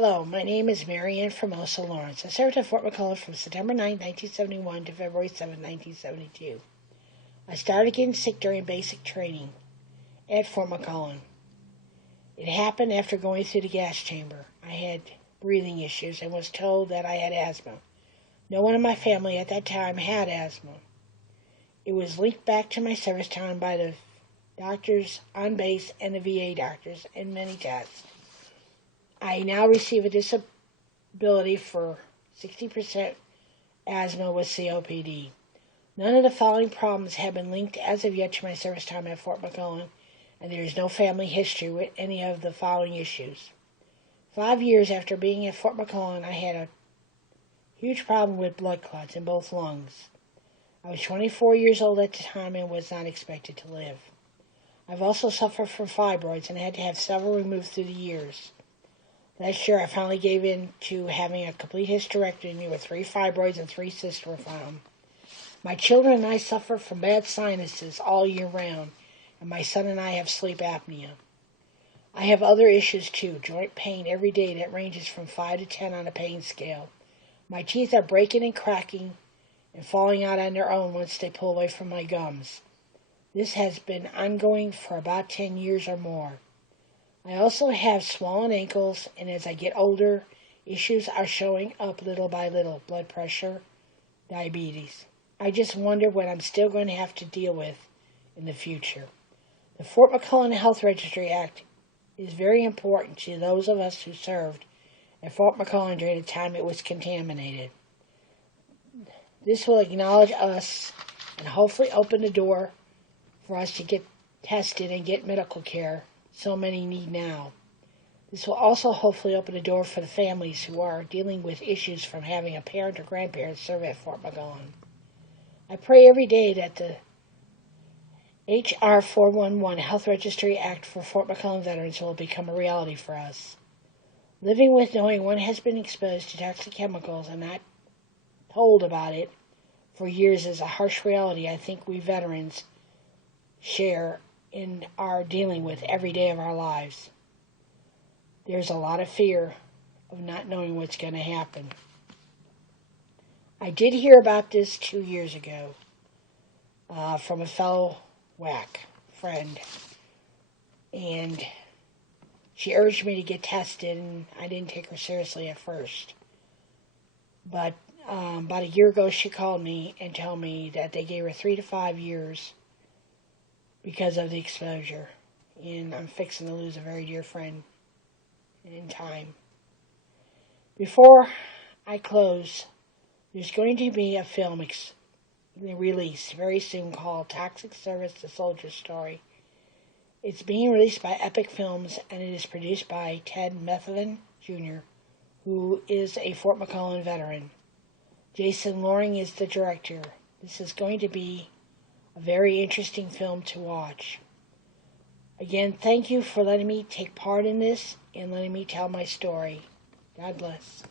Hello, my name is Marianne Formosa Lawrence. I served at Fort McClellan from September 9, 1971 to February 7, 1972. I started getting sick during basic training at Fort McClellan. It happened after going through the gas chamber. I had breathing issues and was told that I had asthma. No one in my family at that time had asthma. It was linked back to my service time by the doctors on base and the VA doctors and many tests. I now receive a disability for 60% asthma with COPD. None of the following problems have been linked as of yet to my service time at Fort McClellan, and there is no family history with any of the following issues. 5 years after being at Fort McClellan, I had a huge problem with blood clots in both lungs. I was 24 years old at the time and was not expected to live. I've also suffered from fibroids and had to have several removed through the years. Last year, I finally gave in to having a complete hysterectomy with 3 fibroids and 3 cysts were found. My children and I suffer from bad sinuses all year round, and my son and I have sleep apnea. I have other issues too, joint pain every day that ranges from 5 to 10 on a pain scale. My teeth are breaking and cracking and falling out on their own once they pull away from my gums. This has been ongoing for about 10 years or more. I also have swollen ankles, and as I get older, issues are showing up little by little: blood pressure, diabetes. I just wonder what I'm still going to have to deal with in the future. The Fort McClellan Health Registry Act is very important to those of us who served at Fort McClellan during the time it was contaminated. This will acknowledge us and hopefully open the door for us to get tested and get medical care so many need now. This will also hopefully open the door for the families who are dealing with issues from having a parent or grandparent serve at Fort McClellan. I pray every day that the H.R. 411 Health Registry Act for Fort McClellan Veterans will become a reality for us. Living with knowing one has been exposed to toxic chemicals and not told about it for years is a harsh reality I think we veterans share and are dealing with every day of our lives. There's a lot of fear of not knowing what's going to happen. I did hear about this 2 years ago from a fellow WAC friend, and she urged me to get tested, and I didn't take her seriously at first. But about a year ago, she called me and told me that they gave her 3 to 5 years because of the exposure, and I'm fixing to lose a very dear friend in time. Before I close, there's going to be a film released very soon called Toxic Service: The Soldier Story. It's being released by Epic Films, and it is produced by Ted Methven Jr., who is a Fort McClellan veteran. Jason Loring is the director. This is going to be a very interesting film to watch. Again, thank you for letting me take part in this and letting me tell my story. God bless.